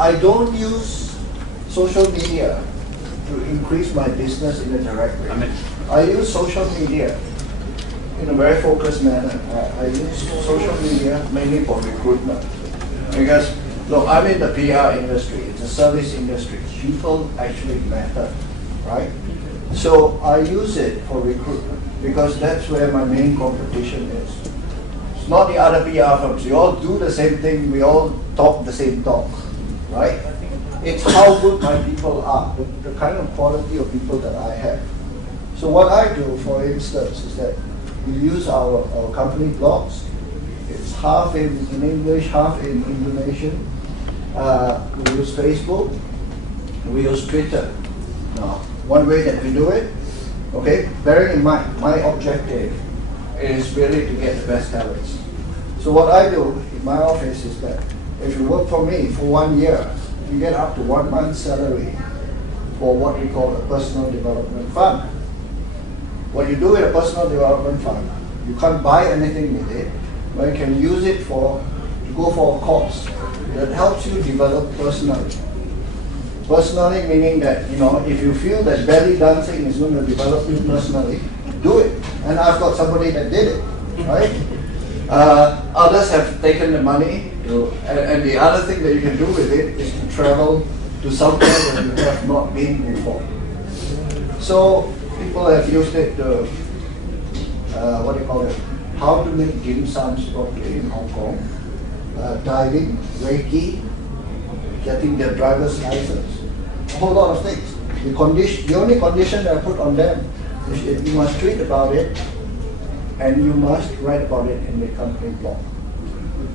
I don't use social media to increase my business in a direct way. I use social media in a very focused manner. I use social media mainly for recruitment. Because, look, I'm in the PR industry, it's a service industry. People actually matter, right? So I use it for recruitment because that's where my main competition is. It's not the other PR firms. We all do the same thing, we all talk the same talk, right? It's how good my people are, the kind of quality of people that I have. So what I do, for instance, is that we use our company blogs. It's half in English, half in Indonesian. We use Facebook, we use Twitter. Now, one way that we do it, okay, bearing in mind, my objective is really to get the best talents. So what I do in my office is that if you work for me for 1 year, you get up to 1 month's salary for what we call a personal development fund. What you do with a personal development fund, you can't buy anything with it, but you can use it to go for a course that helps you develop personally. Personally meaning that, if you feel that belly dancing is going to develop you personally, do it. And I've got somebody that did it, right? Others have taken the money, and the other thing that you can do with it is to travel to somewhere that you have not been before. So people have used it to, how to make dim sums properly in Hong Kong, diving, Reiki, getting their driver's license, a whole lot of things. The only condition that I put on them is that you must tweet about it and you must write about it in the company blog.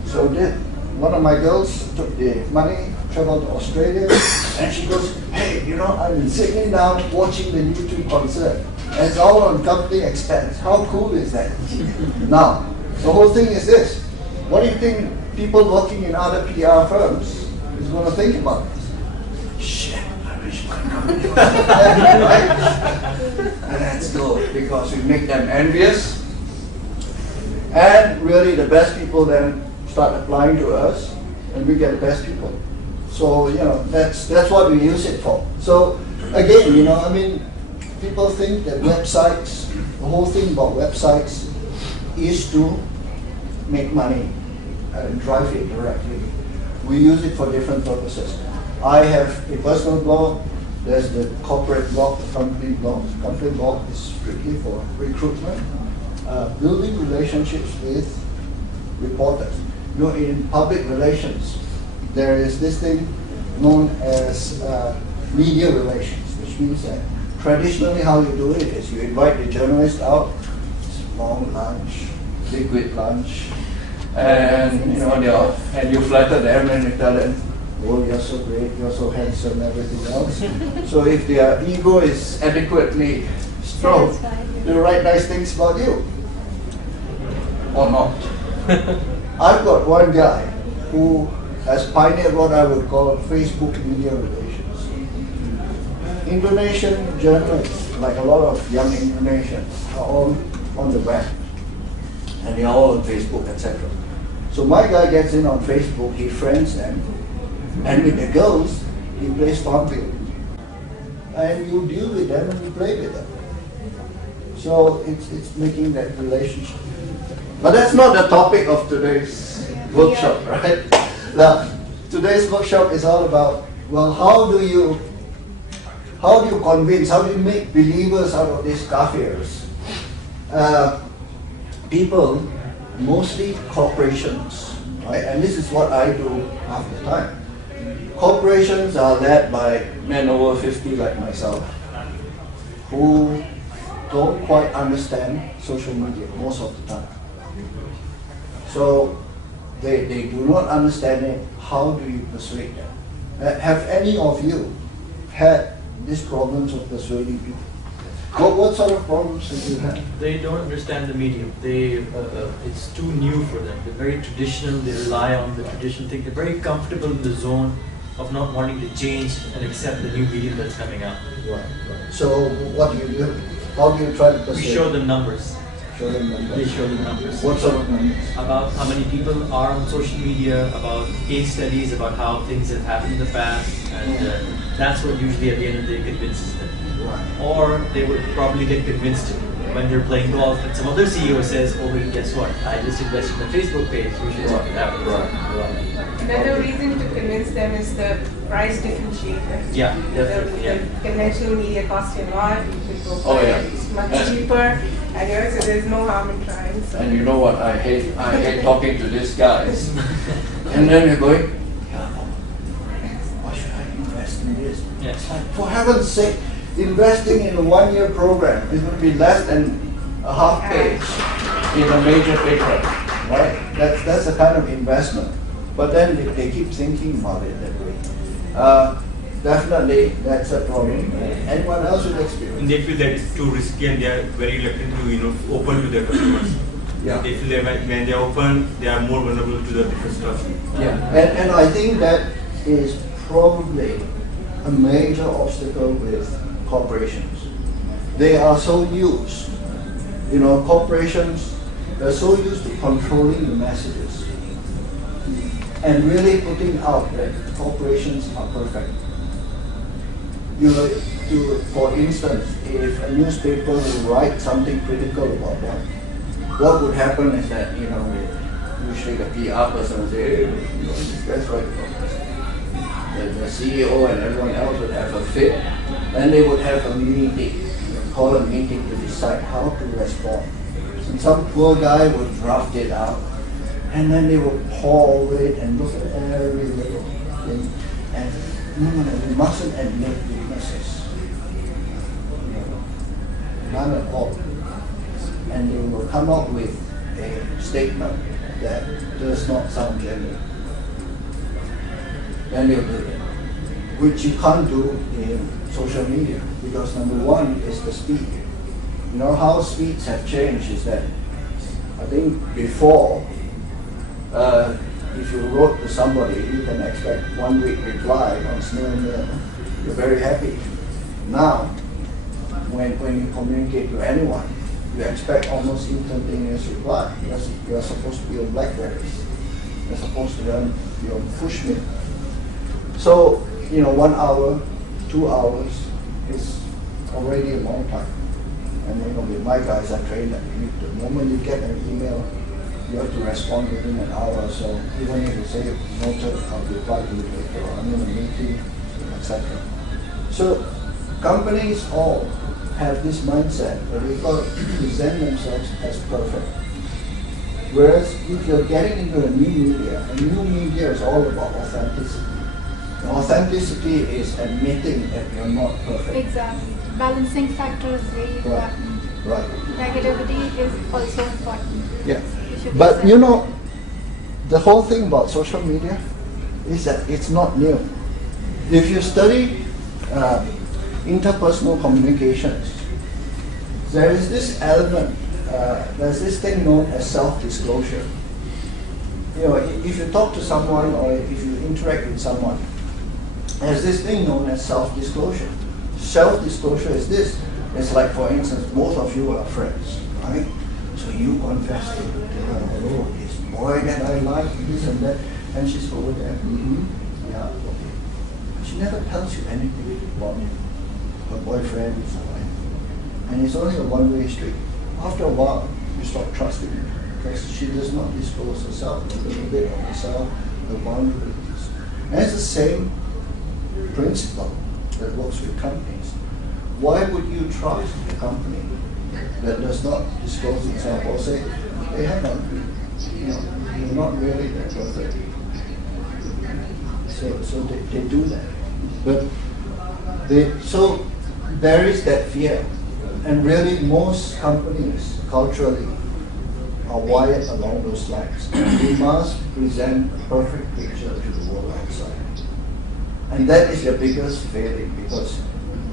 So one of my girls took the money, traveled to Australia, and she goes, hey, I've been sitting down watching the YouTube concert. And it's all on company expense. How cool is that? Now, the whole thing is this. What do you think people working in other PR firms is going to think about this? Shit, I wish my company was like that, right? And that's good because we make them envious. And really the best people then start applying to us and we get the best people. So, that's what we use it for. So, again, people think that websites, the whole thing about websites is to make money and drive it directly. We use it for different purposes. I have a personal blog, there's the corporate blog, the company blog. The company blog is strictly for recruitment, building relationships with reporters. In public relations, there is this thing known as media relations, which means that traditionally how you do it is you invite the journalist out, long lunch, liquid lunch, and and you flatter them and you tell them, oh, you're so great, you're so handsome, everything else. So if their ego is adequately stroked, they'll write nice things about you. Or not. I've got one guy who has pioneered what I would call Facebook media relations. Indonesian journalists, like a lot of young Indonesians, are all on the web. And they're all on Facebook, etc. So my guy gets in on Facebook, he friends them, and with the girls, he plays Farmville. And you deal with them and you play with them. So it's making that relationship. But that's not the topic of today's workshop, right? Now, today's workshop is all about, well, how do you convince, how do you make believers out of these kafirs? People, mostly corporations, right? And this is what I do half the time. Corporations are led by men over 50 like myself, who don't quite understand social media most of the time. So they do not understand it. How do you persuade them? Have any of you had these problems of persuading people? What sort of problems have you had? They don't understand the medium. It's too new for them. They're very traditional. They rely on the traditional thing. They're very comfortable in the zone of not wanting to change and accept the new medium that's coming out. Right. So what do you do? How do you try to persuade? We show them numbers. Show them numbers. They show the numbers. What sort of numbers? About how many people are on social media, about case studies, about how things have happened in the past, and that's what usually at the end of the day convinces them. Right. Or they would probably get convinced when they're playing golf and some other CEO says, oh wait, guess what? I just invested in a Facebook page, you should check it out. Right. Another reason to convince them is the price differentiator. Yeah, definitely. The conventional media costs you a lot, you could go for Oh, yeah. it's much cheaper, and so there's no harm in trying. So. And you know what? I hate talking to these guys. And then you're going, yeah, Why should I invest in this? Yes. For heaven's sake, investing in a 1-year program is going to be less than a half page in a major paper, right? That's the kind of investment. But then they keep thinking about it that way. Definitely, that's a problem. Anyone else with experience? And they feel that it's too risky and they are very reluctant to open to their customers. Yeah. They feel that when they are open, they are more vulnerable to the different stuff. Yeah, and I think that is probably a major obstacle with corporations. They are so used, corporations, they're so used to controlling the messages and really putting out that corporations are perfect. For instance, if a newspaper will write something critical about them, what would happen is that, usually the PR person will say, hey, that's right about this. The CEO and everyone else would have a fit, and they would have a meeting, call a meeting to decide how to respond. And some poor guy would draft it out, and then they would pore over it and look at every little thing. And no, we mustn't admit weaknesses. None at all. And they will come up with a statement that does not sound genuine. Then they'll do it, which you can't do in social media, because number one is the speed. How speeds have changed is that I think before, if you wrote to somebody, you can expect 1 week reply on snail mail. You're very happy. Now, when you communicate to anyone, you expect almost instantaneous reply, because you're supposed to be on BlackBerries. You're supposed to be on pushmail. So, 1 hour, 2 hours is already a long time. And with my guys, I train that the moment you get an email, you have to respond within an hour or so. Even if you say noted, I'll reply to you later, or I'm in a meeting, etc. So companies all have this mindset that they've got to present themselves as perfect. Whereas if you're getting into a new media is all about authenticity. And authenticity is admitting that you're not perfect. Exactly. Balancing factor is very important. Right. Negativity is also important. Yeah. You should But accept. the whole thing about social media is that it's not new. If you study interpersonal communications, there is this element, there's this thing known as self-disclosure. If you talk to someone or if you interact with someone, there's this thing known as self-disclosure. Self-disclosure is this. It's like, for instance, both of you are friends, right? So you confess to her, oh, this boy that I like, this and that, and she's over there, yeah, okay. She never tells you anything about her boyfriend, and it's only a one-way street. After a while, you start trusting her, because she does not disclose herself, a little bit of herself, her boundaries. And it's the same principle that works with companies. Why would you trust a company that does not disclose itself or say, hey, hang on, you're not really that perfect? So they do that. But so there is that fear. And really most companies culturally are wired along those lines. We must present a perfect picture to the world outside. And that is their biggest failure, because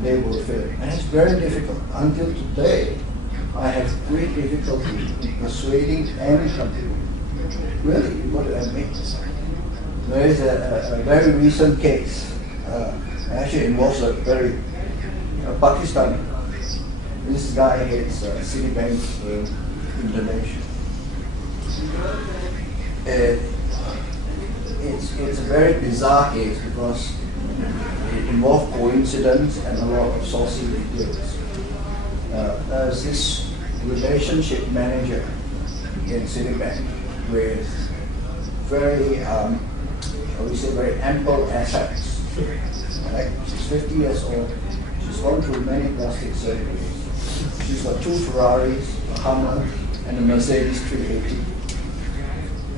they will fail. And it's very difficult. Until today, I have great difficulty in persuading any company. Really, you've got to admit. There is a very recent case, actually involves a Pakistani. This guy hates Citibank. Indonesia. It's a very bizarre case because it involved coincidence and a lot of saucy details. There's this relationship manager in Citibank with very, very ample assets. Right? She's 50 years old. She's gone through many plastic surgeries. She's got 2 Ferraris, a Hummer, and a Mercedes 380.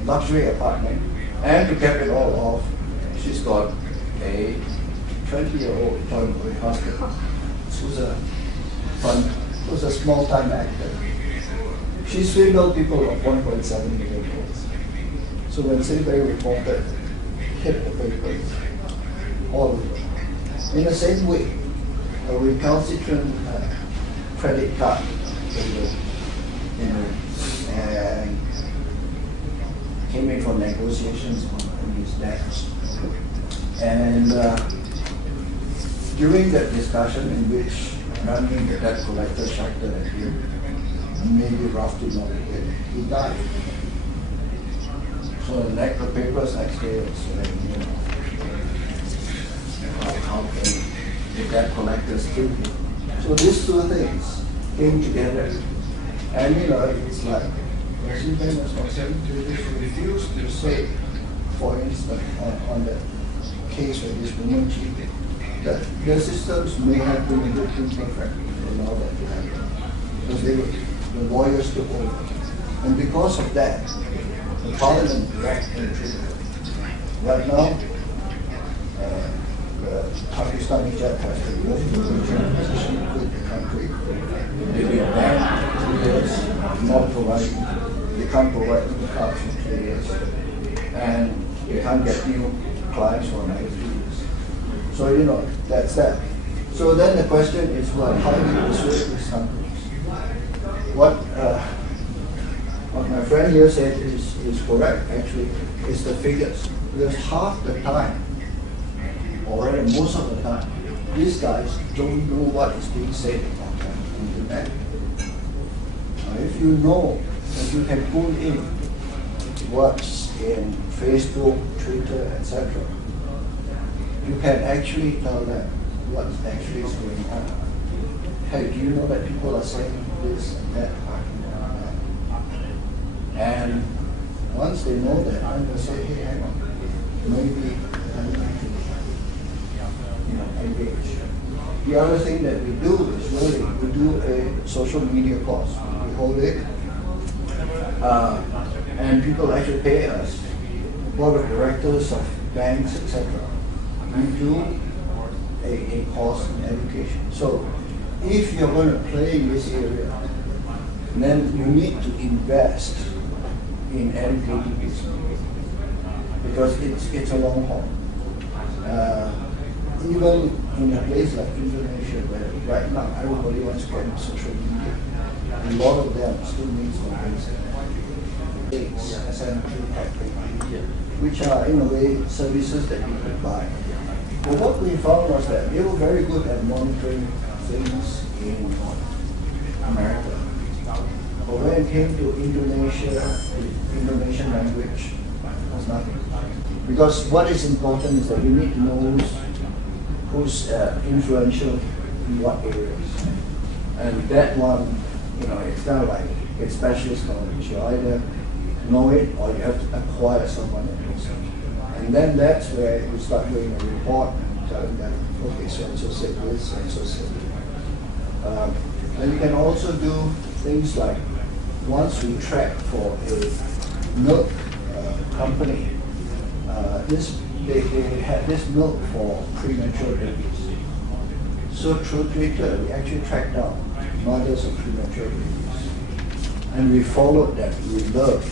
Luxury apartment. And to cap it all off, she's got a 20-year-old toy husband who's a small-time actor. She swindled people of 1.7 million. So when Citibank reported, hit the papers all over. In the same way, a recalcitrant credit card and came in for negotiations on his debts. And during that discussion in which the debt collector shouted at him, maybe roughly not again, he died. So the papers next day was saying, how can the debt collectors kill him? So these 2 things came together. And it's like, Citibank was not saying to this, refused to say, for instance, on the case where this woman cheated, that their systems may have been a bit imperfect to allow that to happen. Because the lawyers took over. And because of that, the parliament dragged him through. Right now, the Pakistani jet has to move to the position with the country. They've been banned 2 years, not providing. They can't provide new cards for 2 years. And they can't get new clients for another 2 years. So, that's that. So then the question is, well, how do you persuade these companies? What my friend here said is correct, actually, is the figures. Because half the time, or rather most of the time, these guys don't know what is being said on the internet. If you know that you can pull in what's in Facebook, Twitter, etc., you can actually tell them what actually is going on. Hey, do you know that people are saying this and that? And once they know that, I'm going to say, hey, hang on, maybe I need to engage. The other thing that we do is we do a social media course. We hold it, and people actually pay us, board of directors of banks, etc. We do a course in education. So if you're going to play in this area, then you need to invest in educating people because it's a long haul. Even in a place like Indonesia, where right now everybody wants to get into social media, a lot of them still need some basic which are in a way services that you could buy. But what we found was that they were very good at monitoring things in America. But when it came to Indonesia, the Indonesian language was nothing. Because what is important is that you need to know who's influential in what areas. And that one, it's kind of like it's specialist knowledge. You either know it or you have to acquire someone that knows it. And then that's where you start doing a report and telling them, okay, so said this, so said that. And you can also do things like, once we track for a milk company, they had this milk for premature babies. So through Twitter, we actually tracked down mothers of premature babies. And we followed that with love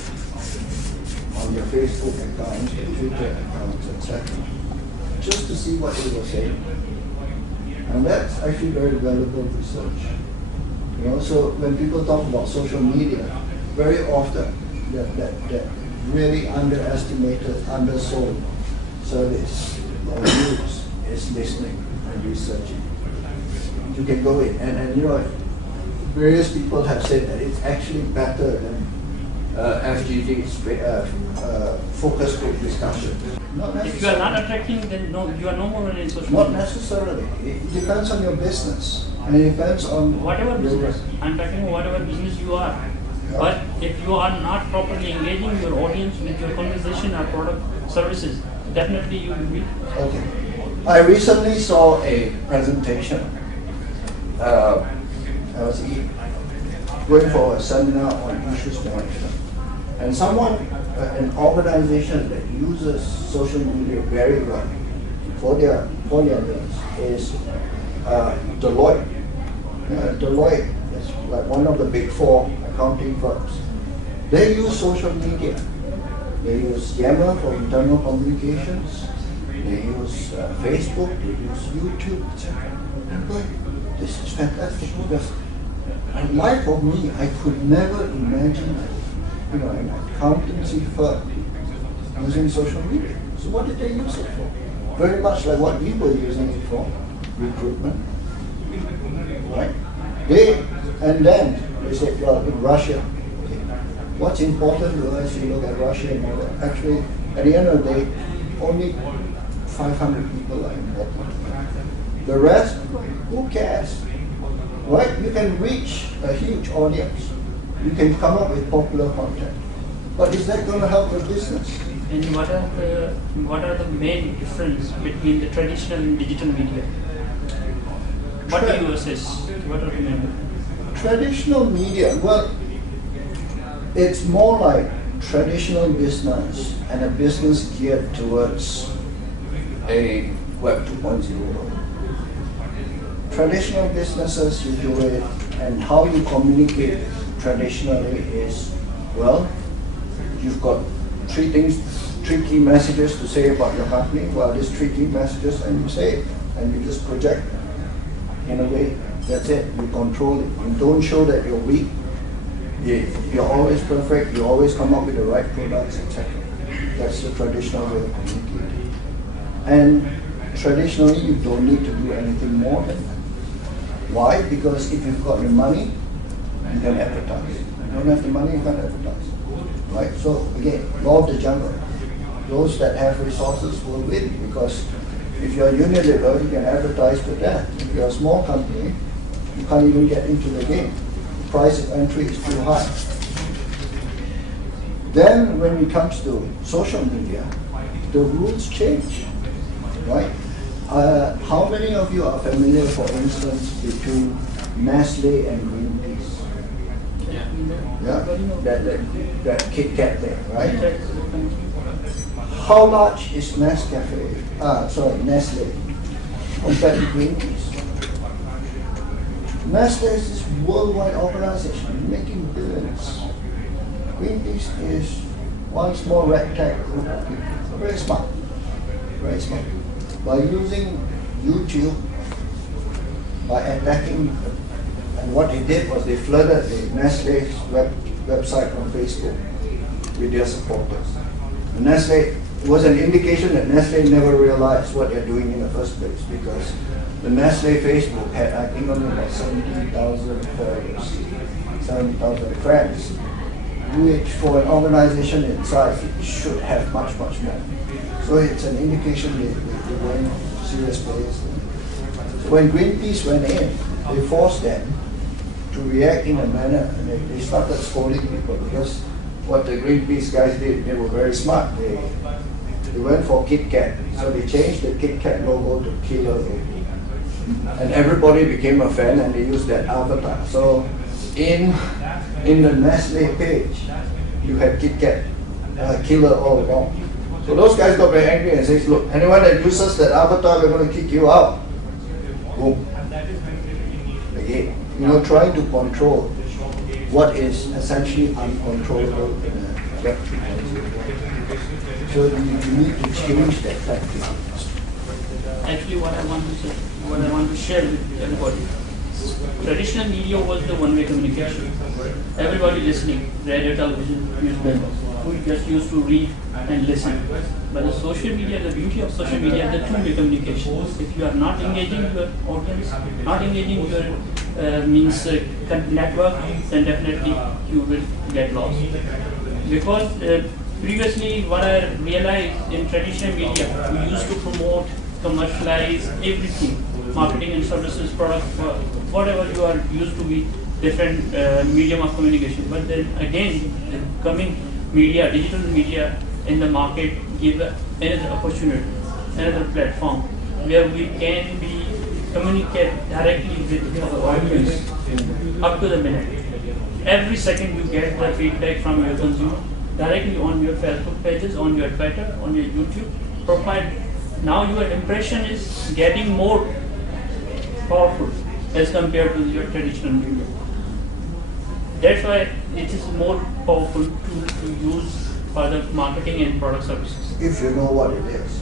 on their Facebook accounts, their Twitter accounts, etc. Just to see what they were saying. And that's actually very valuable research. So when people talk about social media, very often that really underestimated, undersold service or use is listening and researching. You can go in and various people have said that it's actually better than FGD, focus group discussion. If you are not attracting, then no, you are no more in social Not media. necessarily. It depends on your business. And it depends on Whatever business, I'm talking whatever business you are. Yeah. But if you are not properly engaging your audience with your conversation or product services, definitely you will be. Okay. I recently saw a presentation. I was going for a seminar on issues management. And someone, an organization that uses social media very well for their needs is Deloitte. Deloitte is like one of the big four accounting firms. They use social media. They use Yammer for internal communications. They use Facebook. They use YouTube, etc. I'm going, this is fantastic because, in life of me, I could never imagine, an accountancy firm using social media. So what did they use it for? Very much like what we were using it for, recruitment, right? And then they said, well, in Russia, okay, what's important to us, you look at Russia and all that. Actually, at the end of the day, only 500 people are important. The rest, who cares? Right? You can reach a huge audience. You can come up with popular content. But is that going to help your business? And what are the main difference between the traditional and digital media? What do you assess? What are the main? Traditional media, well, it's more like traditional business and a business geared towards a Web 2.0. Traditional businesses, you do it, and how you communicate traditionally is, well, you've got three key messages to say about your company. Well, these three key messages, and you say it, and you just project them. In a way, that's it. You control it. You don't show that you're weak. You're always perfect. You always come up with the right products, etc. That's the traditional way of communicating. And traditionally, you don't need to do anything more than that. Why? Because if you've got the money, you can advertise. If you don't have the money, you can't advertise. Right? So again, law of the jungle. Those that have resources will win because if you're Unilever, you can advertise to that. If you're a small company, you can't even get into the game. The price of entry is too high. Then when it comes to social media, the rules change. Right? How many of you are familiar, for instance, between Nestle and Greenpeace? Yeah? That Kit Kat thing, right? How large is Nestle compared to Greenpeace? Nestle is this worldwide organization making billions. Greenpeace is one small ragtag group of people. Very smart. Very smart. By using YouTube, by attacking, and what they did was they flooded the Nestle's website on Facebook with their supporters. And Nestle was an indication that Nestle never realized what they're doing in the first place because the Nestle Facebook had, I think, only about 70,000 followers, 70,000 friends, which for an organization in size, it should have much, much more. So it's an indication they weren't serious players. So when Greenpeace went in, they forced them to react in a manner, and they started scolding people because what the Greenpeace guys did, they were very smart. They went for Kit Kat, so they changed the Kit Kat logo to Killer logo. And everybody became a fan and they used that avatar. So in the Nestle page, you had Kit Kat Killer all along. So those guys got very angry and said, look, anyone that uses that avatar, we're going to kick you out. Boom. Again, trying to control what is essentially uncontrollable in a Web 2.0. So you need to change that tactic. Actually, what I want to share with everybody. Traditional media was the one-way communication. Everybody listening, radio, television, newspaper, who just used to read and listen. But the social media, the beauty of social media is the two-way communication. If you are not engaging your audience, not engaging your means network, then definitely you will get lost. Because previously what I realized in traditional media, we used to promote, commercialize everything, marketing and services, product, whatever you are used to be, different medium of communication. But then again, the coming media, digital media in the market give another opportunity, another platform where we can be communicate directly with our audience up to the minute. Every second you get the feedback from your consumer directly on your Facebook pages, on your Twitter, on your YouTube profile. Now your impression is getting more powerful as compared to your traditional media. That's why it is more powerful to use for the marketing and product services. If you know what it is.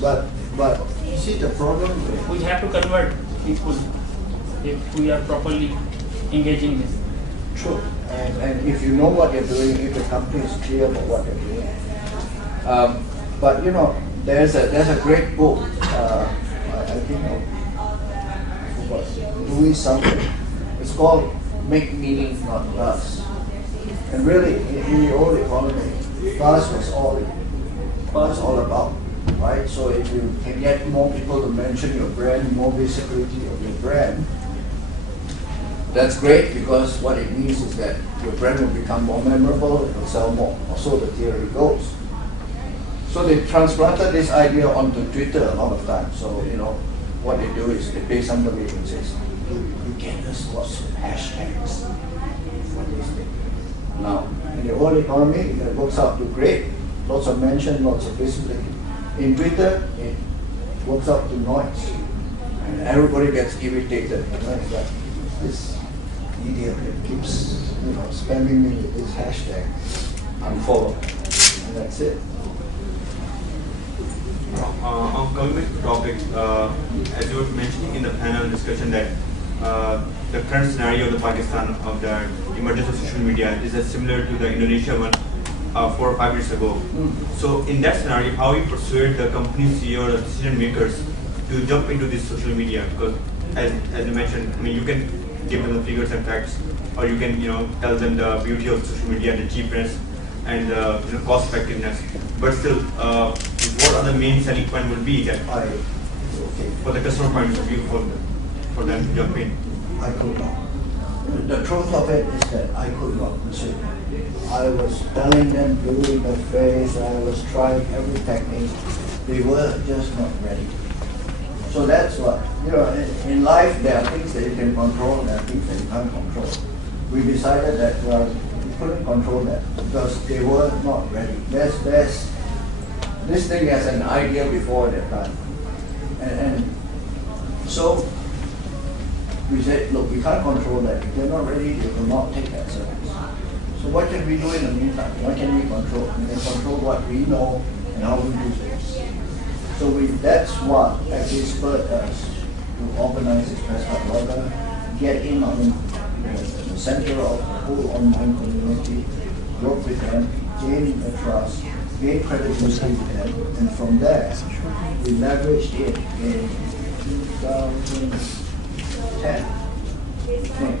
But you see the problem with We have to convert people if we are properly engaging them. true. And if you know what you're doing, if the company is clear about what they're doing. But you know, there's a great book, I think I forgot, Louis something. It's called Make Meaning Not Buzz. And really, in the old economy, buzz was all about, right? So if you can get more people to mention your brand, more visibility of your brand, that's great, because what it means is that your brand will become more memorable, it will sell more, or so the theory goes. So they transplanted this idea onto Twitter a lot of times. So, you know, what they do is they pay somebody and says, you get us lots of hashtags for this thing. Now, in the old economy, that works out to great, lots of mention, lots of visibility. In Twitter, it works out to noise. And everybody gets irritated. You know, it's like this idiot that keeps, you know, spamming me with this hashtag, unfollow. And that's it. Coming back to the topic, as you were mentioning in the panel discussion that the current scenario of the Pakistan of the emergence of social media is similar to the Indonesia one 4 or 5 years ago. So in that scenario, how you persuade the company CEO or the decision makers to jump into this social media? Because as you mentioned, I mean, you can give them the figures and facts, or you can tell them the beauty of social media, the cheapness and cost effectiveness. But still, what are the main selling point would be that for the customer point of view for them to jump in? I could not. The truth of it is that I could not persuade them. I was telling them, doing the face, I was trying every technique. They were just not ready. So that's what, in life there are things that you can control, there are things that you can't control. We decided that, well, we couldn't control that because they were not ready. There's this thing has an idea before that time. And so we said, look, we can't control that. If they're not ready, they will not take that service. So what can we do in the meantime? What can we control? We can control what we know and how we do things. So that's what actually spurred us to organize this press hub blogger, get in on the center of the whole online community, work with them, gain the trust, gain credibility with them, and from there, we leveraged it in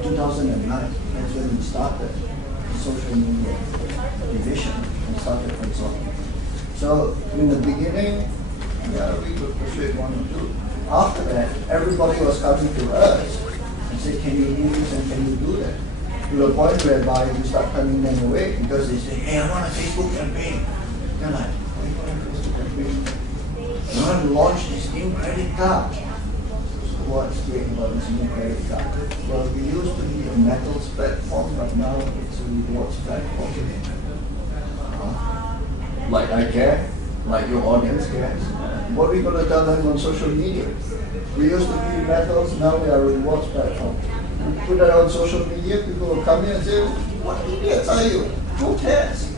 2009. That's when we started the social media division and started consulting. So in the beginning, we could persuade one or two. After that, everybody was coming to us and said, can you do this and can you do that? To the point whereby we start turning them away because they say, hey, I want a Facebook campaign. They're like, what do you want a Facebook campaign? We want to launch this new credit card. What's great about this new credit card? Well, we used to be a metals platform, but now it's a rewards platform. Like I care, like your audience cares. What are we going to tell them on social media? We used to be metals, now we are a rewards platform. We put that on social media, people will come in and say, what idiots are you? Who cares?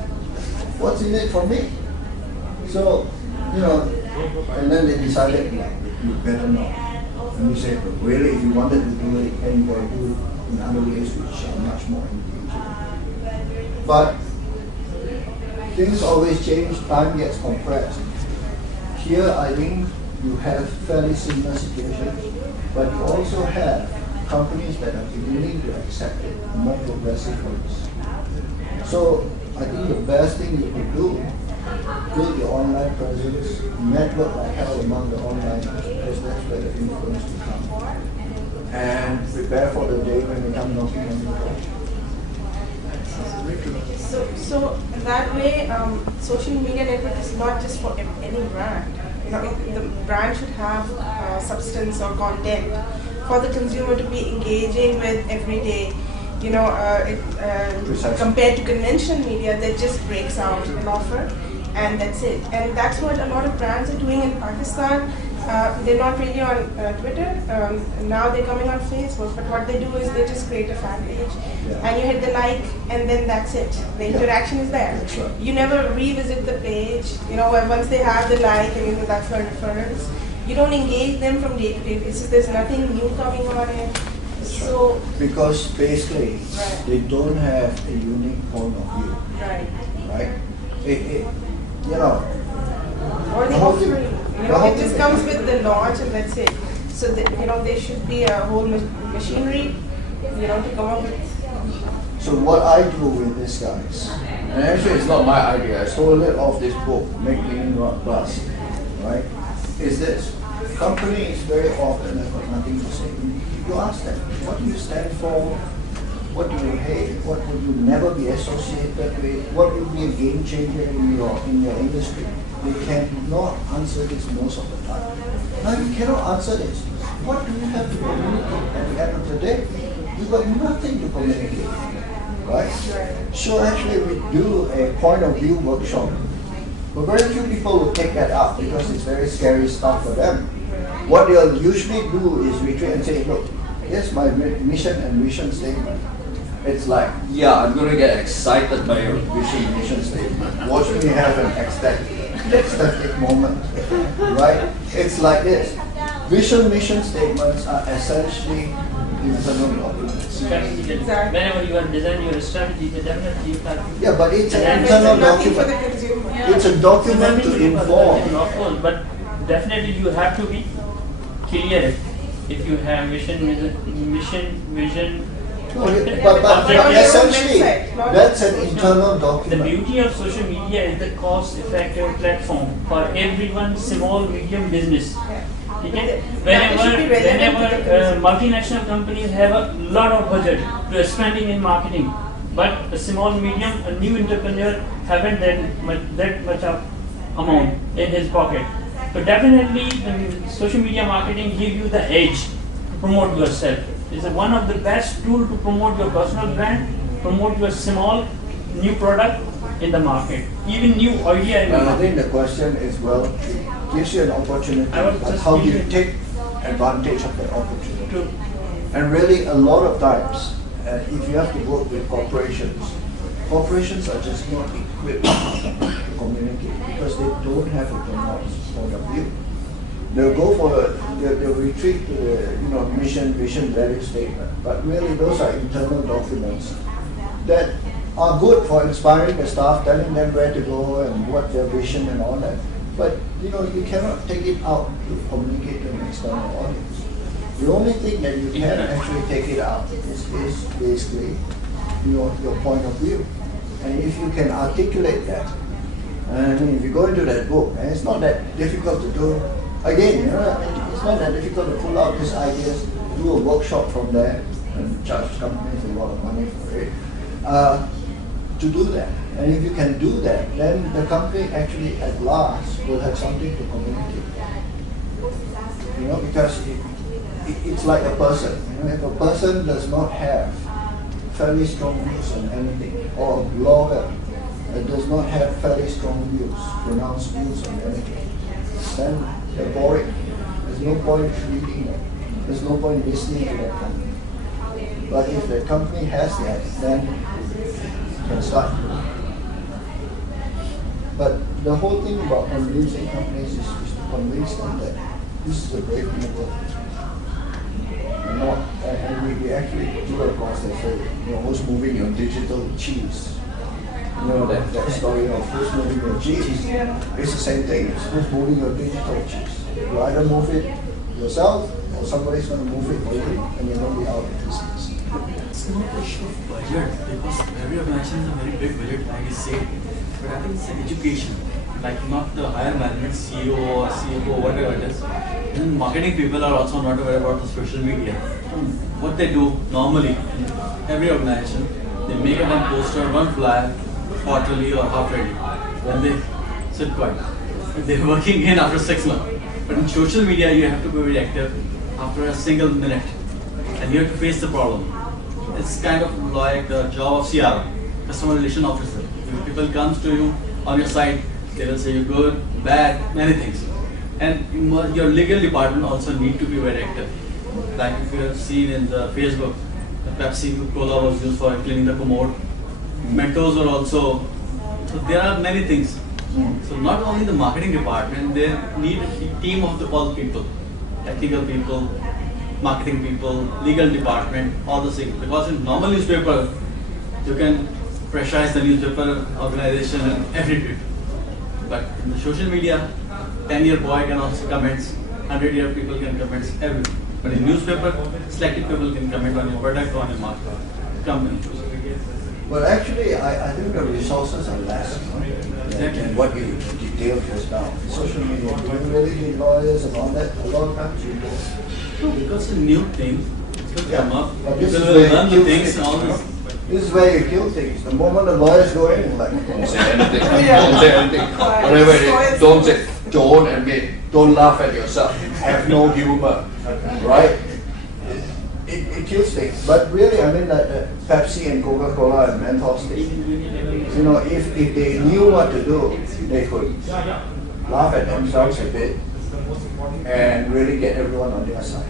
What's in it for me? So, and then they decided, you better not. And we said, really, if you wanted to do it, then you got to do it in other ways which are much more engaging. But things always change, time gets compressed. Here, I think you have fairly similar situations, but you also have companies that are beginning to accept it, more progressive ones. So I think the best thing you could do, build your online presence, network like hell among the online, because that's where the influence will come. And prepare for the day when they come knocking on your door. So that way, social media network is not just for any brand. You know, the brand should have substance or content for the consumer to be engaging with every day. You know, compared to conventional media that just breaks out an offer and that's it. And that's what a lot of brands are doing in Pakistan. They're not really on Twitter. Now they're coming on Facebook. But what they do is they just create a fan page, and you hit the like, and then that's it. The interaction is there. That's right. You never revisit the page. You know, once they have the like, and you know that's their referrals. You don't engage them from day to day basis. There's nothing new coming on it. So because basically they don't have a unique point of view. Right? You know. Or the offering. You know, it just comes with the launch and that's it. So that, you know, there should be a whole machinery, you know, to come up with. So what I do with these guys, And actually, it's not my idea. I stole it off this book, Make Meaning Not Bust, right? Is this. Companies very often have got nothing to say. You ask them, what do you stand for? What do you hate? What would you never be associated with? What would be a game changer in your industry? They cannot answer this most of the time. Now you cannot answer this. What do you have to communicate at the end of the day? You've got nothing to communicate, right? So actually we do a point of view workshop. But very few people will take that up because it's very scary stuff for them. What they'll usually do is retreat and say, look, here's my mission and vision statement. It's like, yeah, I'm going to get excited by your vision and mission statement. Watch me have an ecstatic moment, right? It's like this. Vision, mission statements are essentially internal documents. Strategy. Whenever you are designing your strategy, then definitely you have to. Yeah, but it's an And internal Nothing for document. the consumer. It's a document to inform. Of course, but definitely you have to be clear. If you have mission, vision. No, but essentially, that's an internal The document. beauty of social media is the cost-effective platform for everyone, small, medium business. Okay? Whenever multinational companies have a lot of budget to spending in marketing, but a small, medium, a new entrepreneur haven't that much of amount in his pocket. So definitely, social media marketing give you the edge to promote yourself. It's one of the best tool to promote your personal brand, promote your small new product in the market, even new idea in the And I market. think the question is, well, it gives you an opportunity, I was but just how do you thinking- take advantage of that opportunity? True. And really, a lot of times, if you have to work with corporations are just not equipped to communicate because they don't have a point of view. They'll go for they'll retreat to the mission, vision, value statement. But really, those are internal documents that are good for inspiring the staff, telling them where to go and what their vision and all that. But you cannot take it out to communicate to an external audience. The only thing that you can actually take it out is basically your point of view. And if you can articulate that, I mean, if you go into that book, and it's not that difficult to do. Again, it's not that difficult to pull out these ideas, do a workshop from there, and charge companies a lot of money for it, to do that. And if you can do that, then the company actually at last will have something to communicate. Because it's like a person. If a person does not have fairly strong views on anything, or a blogger that does not have fairly strong views, pronounced views on anything, then they're boring. There's no point reading them. There's no point listening to that company. But if the company has that, then you can start. But the whole thing about convincing companies is to convince them that this is a brave new world. And we actually do a process of who's moving your digital cheese. That story of who's moving your cheese. It's the same thing. It's who's moving your digital cheese. You either move it yourself or somebody's going to move it for you, and you're going to be out of business. It's not a issue of budget because every organization is a very big budget, like I say. But I think it's an education, like not the higher management, CEO or CFO, whatever it is. And marketing people are also not aware about the social media. What they do normally in every organization, they make a one poster, one flyer, quarterly or half yearly. Then they sit quiet. They're working in after 6 months. But in social media, you have to be very active after a single minute, and you have to face the problem. It's kind of like the job of CRO, customer relation officer. If people comes to you on your site, they will say you good, bad, many things. And your legal department also need to be very active. Like if you have seen in the Facebook, the Pepsi Cola was used for cleaning the commode. Mentos are also. So there are many things. So not only the marketing department, they need a team of all people, technical people, marketing people, legal department, all the things. Because in normal newspaper, you can pressurize the newspaper organization and everything. But in the social media, 10-year boy can also comment, 100-year people can comment, everything. But in newspaper, selected people can comment on your product or on your market, company. Well, actually, I think the resources are less than what you detailed just now. Social media, do you really need lawyers and all that? A lot of times you don't. No, because it's a new thing, it will come up, But this people is will where you learn the kill things and all things, this. This is where you kill things. The moment the lawyers go in, like, Don't say anything. Don't say anything. Whatever it is, don't say, don't admit, don't laugh at yourself. Have no humor, right? it kills things. But really, I mean, Pepsi and Coca-Cola and Mentos, you know, if they knew what to do, they could laugh at themselves a bit and really get everyone on their side.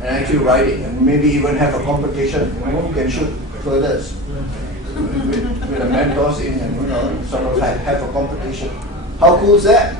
And actually write it, and maybe even have a competition, you know, who can shoot furthest with a Mentos in, and, you know, sort of have a competition. How cool is that?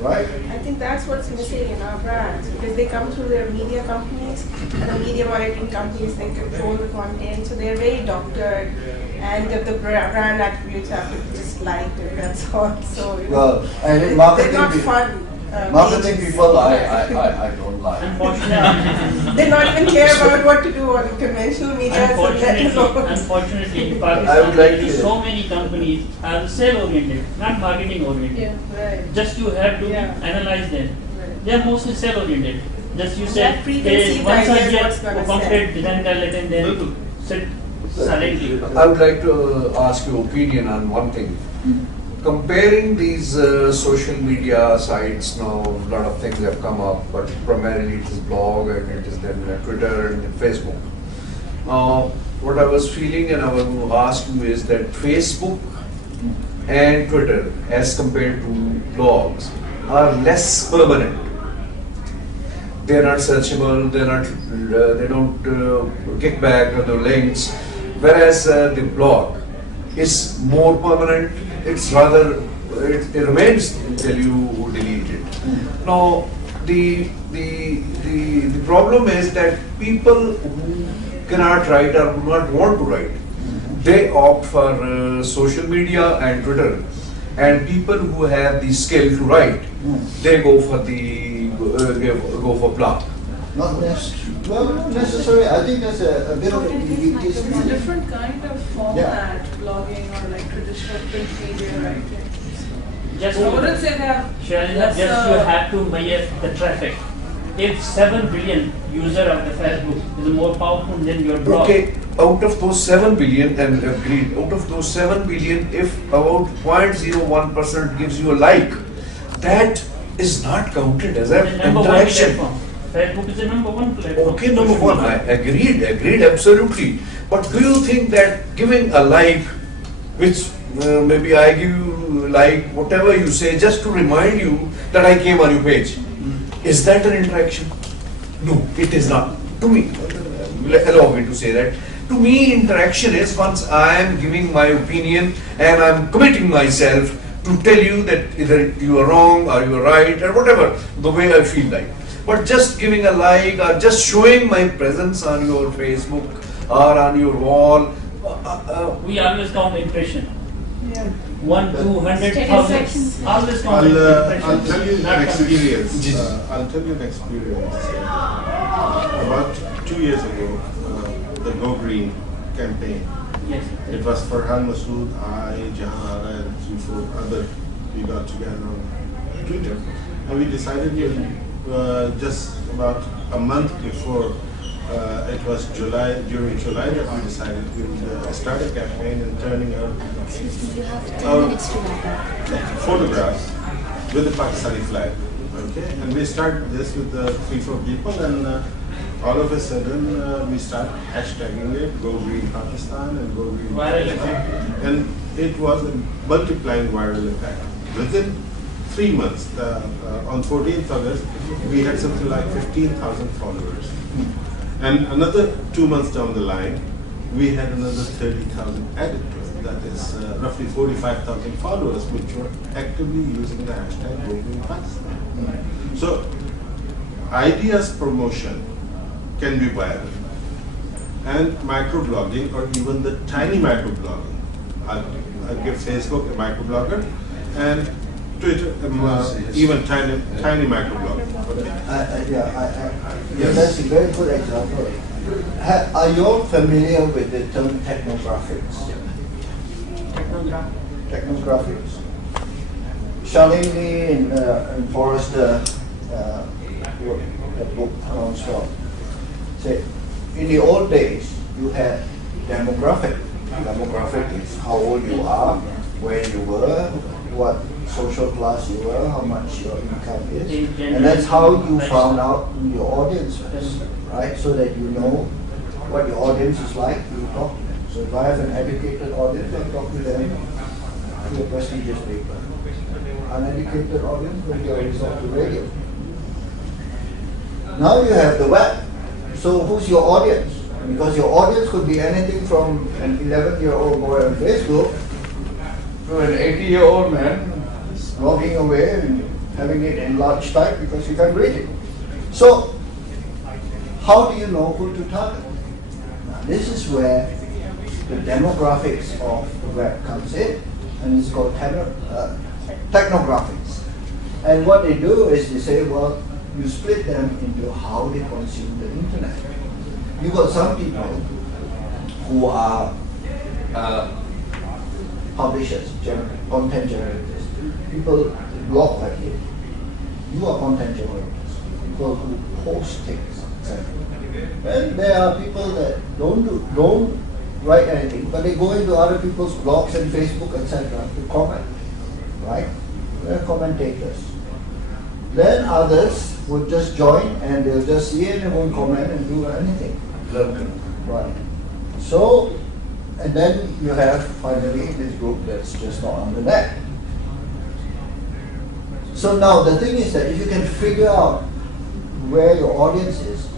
Right? I think that's what's missing in our brands, because they come through their media companies, and the media marketing companies, they control the content, so they're very doctored, and the brand attributes have to be just liked, and that's all. So, you know, Well, and in marketing, they're not fun. Marketing pages. people, I don't like. Unfortunately, They not even care about what to do on conventional media. unfortunately, in Pakistan, there are so many companies are sale-oriented, not marketing-oriented. Yeah, right. Just you have to analyze them. Right. They are mostly sale-oriented. Just you say, That preconceived once I idea is get what's gonna complete design talent and then sit silently. I would like to ask your opinion on one thing. Comparing these social media sites now, a lot of things have come up, but primarily it is blog and it is then Twitter and then Facebook. What I was feeling and I was going to ask you is that Facebook and Twitter, as compared to blogs, are less permanent. They are not searchable. They are not. They don't kick back on the links. Whereas the blog is more permanent. It's rather, it remains until you delete it. Now, the problem is that people who cannot write or do not want to write, they opt for social media and Twitter. And people who have the skill to write, they go for the go for blog. Not necessarily. Well, not necessarily. I think there's a bit of It's a different kind of format, blogging or like traditional print media writing. Just I wouldn't say they have Shazia, less, just you have to measure the traffic. If 7 billion user of the Facebook is more powerful than your blog. Okay, out of those 7 billion, and agreed, out of those 7 billion, if about 0.01% gives you a like, that is not counted as an The number one interaction. platform. Facebook is the number one platform. Okay, number one, I agreed, absolutely. But do you think that giving a like, which maybe I give you like whatever you say, just to remind you that I came on your page, is that an interaction? No, it is not. To me, allow me to say that. To me, interaction is once I am giving my opinion and I am committing myself to tell you that either you are wrong or you are right or whatever, the way I feel like. But just giving a like or just showing my presence on your Facebook or on your wall. We always count impression. Yeah. 1, 200, Steady 1,000. sections. Always count I'll impression. tell you an Not experience. content. I'll tell you an experience. About 2 years ago, the Go Green campaign. Yes. It was Farhan Masood, I, Jahan, and 3-4 other. We got together on Twitter, and we decided to, just about a month before, it was July, during July that we decided we would start a campaign and turning out photographs with the Pakistani flag. Okay, and we started this with 3-4 people, and all of a sudden we start hashtagging it, Go Green Pakistan and Go Green Pakistan. And it was a multiplying viral impact. Within 3 months, on 14th August, we had something like 15,000 followers. And another 2 months down the line, we had another 30,000 added to it. That is roughly 45,000 followers, which were actively using the hashtag Go Green Pakistan. So, ideas promotion can be viral, and microblogging, or even the tiny microblogging. I'll give Facebook a microblogger, and Twitter even tiny microblogging. Yes. That's a very good example. Are you all familiar with the term technographics? Technographics. Shalini and Forrester wrote a book on Swap. In the old days, you had demographic. Demographic is how old you are, where you were, what social class you were, how much your income is, and that's how you found out who your audience was, right? So that you know what your audience is like, you talk to them. So if I have an educated audience, I talk to them through a prestigious paper. Uneducated audience will be resort to radio. Now you have the web. So who's your audience? Because your audience could be anything from an 11-year-old boy on Facebook to an 80-year-old man logging away and having it in large type because you can't read it. So how do you know who to target? Now, this is where the demographics of the web comes in, and it's called technographics. And what they do is they say, well, you split them into how they consume the internet. You got some people who are publishers, content generators, people blog like you. You are content generators, people who post things, etc. And there are people that don't write anything, but they go into other people's blogs and Facebook, etc. to comment, right? They're commentators. Then others would just join and they'll just see it and won't comment and do anything. Right. So, and then you have finally this group that's just not on the net. So now the thing is that if you can figure out where your audience is,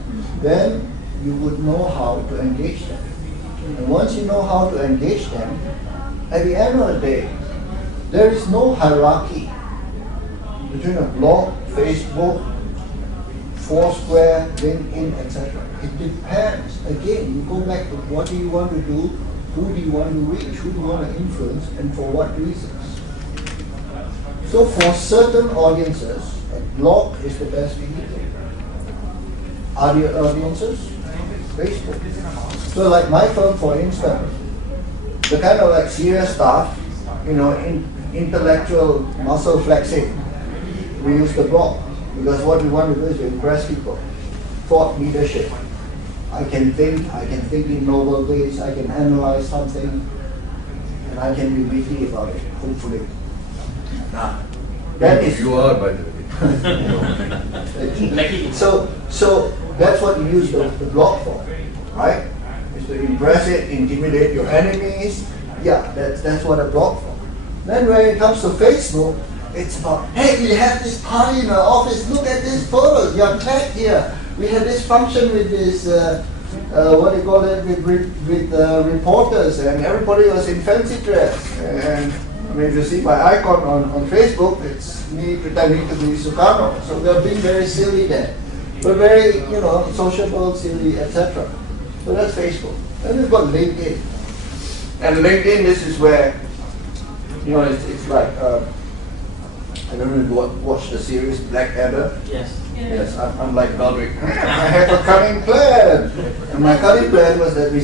then you would know how to engage them. And once you know how to engage them, at the end of the day, there is no hierarchy between a blog, Facebook, Foursquare, LinkedIn, etc. It depends. Again, you go back to what do you want to do, who do you want to reach, who do you want to influence, and for what reasons. So for certain audiences, a blog is the best vehicle. Other audiences, Facebook. So like my firm, for instance, the kind of like serious stuff, intellectual muscle flexing, we use the blog. Because what we want to do is to impress people. Thought leadership. I can think in novel ways, I can analyze something, and I can be witty about it, hopefully. Now, that is... You are, by the way. So that's what you use the blog for, right? Is to impress it, intimidate your enemies. Yeah, that's what a blog for. Then when it comes to Facebook, it's about, hey, we have this party in our office, look at these photos, you're tagged here. We had this function with this, with reporters, and everybody was in fancy dress. And I mean, if you see my icon on Facebook, it's me pretending to be Sukarno. So we're being very silly there. But very, sociable, silly, etc. So that's Facebook. Then we've got LinkedIn. And LinkedIn, this is where, it's like, I don't know if you watch the series Blackadder. Yes. Yes, I'm like Godric. I have a cunning plan. And my cunning plan was that I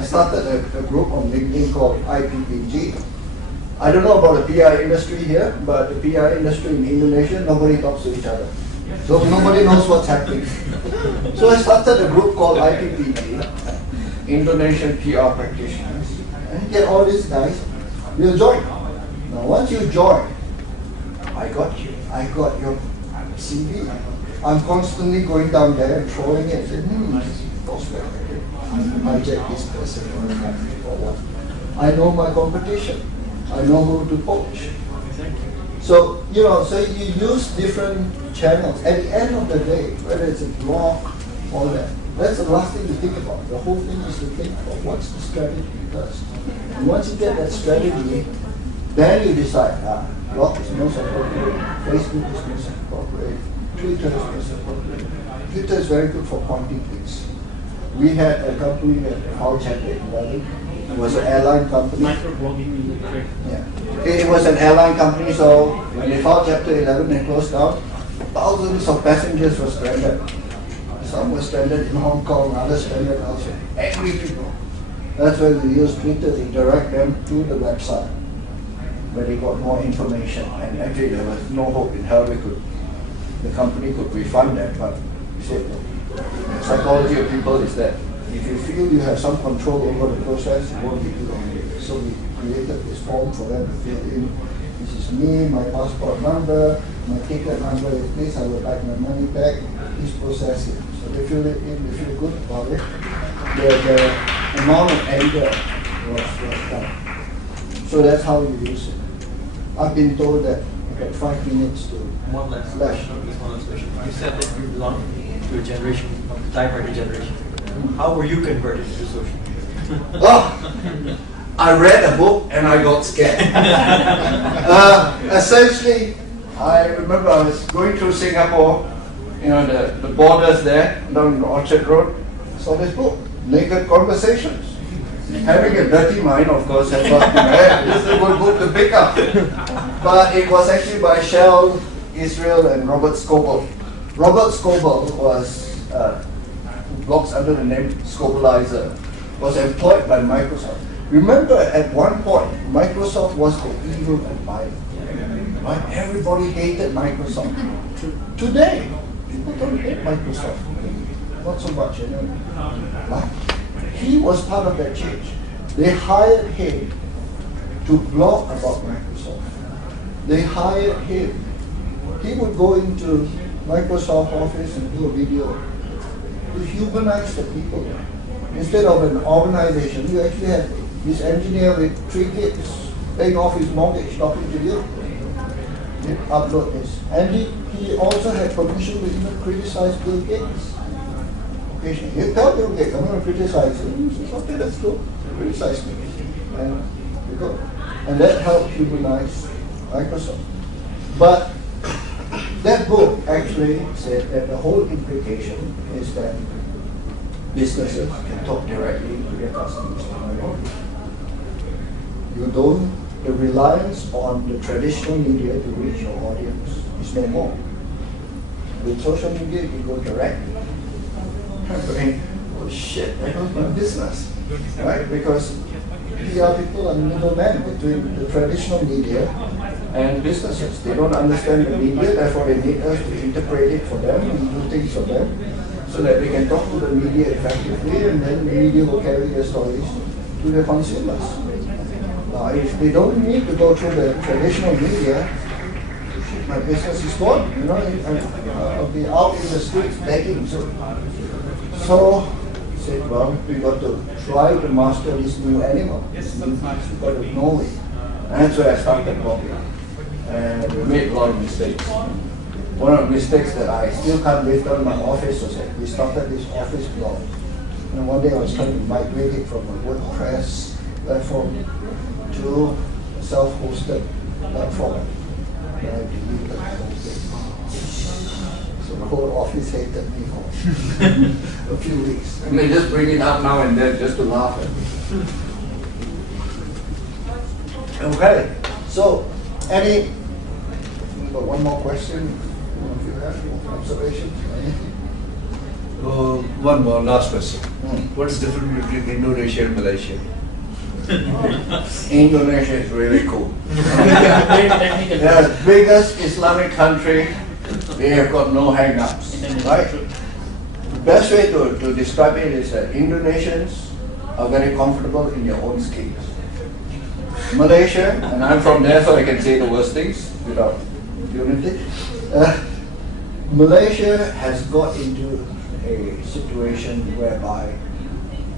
started a group on LinkedIn called IPPG. I don't know about the PR industry here, but the PR industry in Indonesia, nobody talks to each other. So nobody knows what's happening. So I started a group called IPPG, Indonesian PR Practitioners. And you get all these guys, we'll join. Now once you join, I got you. I got your CV. I'm constantly going down there and throwing it. I get this person or what. I know my competition. I know who to poach. So, so you use different channels. At the end of the day, whether it's a blog, all that, that's the last thing to think about. The whole thing is to think about what's the strategy first. And once you get that strategy, then you decide, blog is most appropriate, Facebook is most appropriate, Twitter is most appropriate. Twitter is very good for pointing things. We had a company that Hock chapter 11. It was an airline company. Microblogging is a great. Yeah. It was an airline company, so when they filed chapter 11 and closed down, thousands of passengers were stranded. Some were stranded in Hong Kong, others stranded elsewhere. Angry people. That's why we used Twitter to direct them to the website, where they got more information. And actually there was no hope in hell the company could refund them, but we said the psychology of people is that if you feel you have some control over the process, it won't be too long. So we created this form for them to fill in. This is me, my passport number, my ticket number is this, I would like my money back, please process it. So they fill it in, they feel good about it. The amount of anger was done. So that's how you use it. I've been told that you got 5 minutes to One last question. You said that you belong to a generation, of the typewriter generation. How were you converted to social media? I read a book and I got scared. Essentially, I remember I was going through Singapore, the borders there, down the Orchard Road. I saw this book, Naked Conversations. Having a dirty mind, of course, I thought, this is a good book to pick up. But it was actually by Shell, Israel, and Robert Scoble. Robert Scoble was, who blogs under the name Scobleizer, was employed by Microsoft. Remember, at one point, Microsoft was the evil empire. Right? Everybody hated Microsoft. Today, people don't hate Microsoft. Not so much, Right? He was part of that change. They hired him to blog about Microsoft. They hired him. He would go into Microsoft Office and do a video to humanize the people. Instead of an organization, you actually had this engineer with 3 kids paying off his mortgage talking to you. He'd upload this. And he also had permission to even criticize Bill Gates. Occasionally. He'd tell Bill Gates, I'm going to criticize you. He says, okay, let's go. Criticize me. And you go. And that helped humanize Microsoft. But that book actually said that the whole implication is that businesses can talk directly to their customers. You don't, the reliance on the traditional media to reach your audience is no more. With social media, you go directly. Oh shit, that was my business. Right? Because PR people are middlemen between the traditional media and businesses. They don't understand the media, therefore they need us to interpret it for them and do things for them so that they can talk to the media effectively, and then the media will carry their stories to the consumers. If they don't need to go through the traditional media, my business is gone. I'll be out in the streets begging. So he said, well, we got to try to master this new animal. This new beast, we got to know it. And that's where I started blogging. And we made a lot of mistakes. One of the mistakes that I still can't lift on my office was that we started this office blog. And one day I was trying to migrate it from a WordPress platform to a self-hosted platform. And I deleted the whole thing. So the whole office hated me for a few weeks. And they just bring it up now and then just to laugh at me. Okay, so got one more question? If you have. Observations? One more last question. Hmm. What is the difference between Indonesia and Malaysia? Indonesia is really cool. Very technical. They are the biggest Islamic country. They have got no hang-ups, right? The best way to describe it is that Indonesians are very comfortable in their own skins. Malaysia, and I'm from there, so I can say the worst things without unity. Malaysia has got into a situation whereby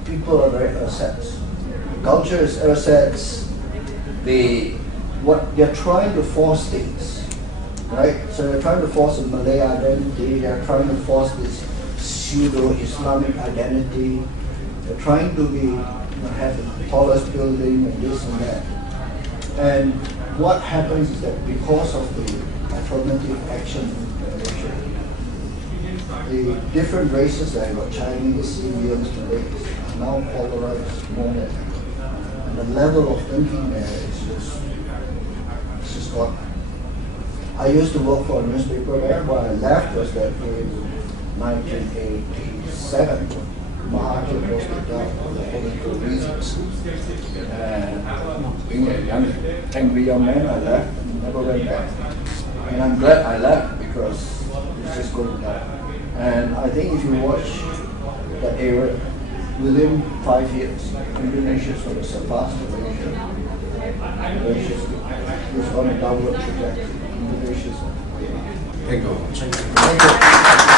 people are very assets. Culture is assets. They're trying to force things, right? So they're trying to force a Malay identity. They're trying to force this pseudo-Islamic identity. They're trying to have the tallest building and this and that. And what happens is that because of the affirmative action in Malaysia, the different races, like Chinese, Indians, Malays, are now polarized more than ever. And the level of thinking there is just gone. I used to work for a newspaper there. What I left was that in 1987, Mahathir was kicked out for political reasons. And being a young, angry young man, I left and never went back. And I'm glad I left because it's just going down. And I think if you watch that era, within 5 years, Indonesia is going to surpass Malaysia. Malaysia is on a downward trajectory. Indonesia is Thank you. Thank you.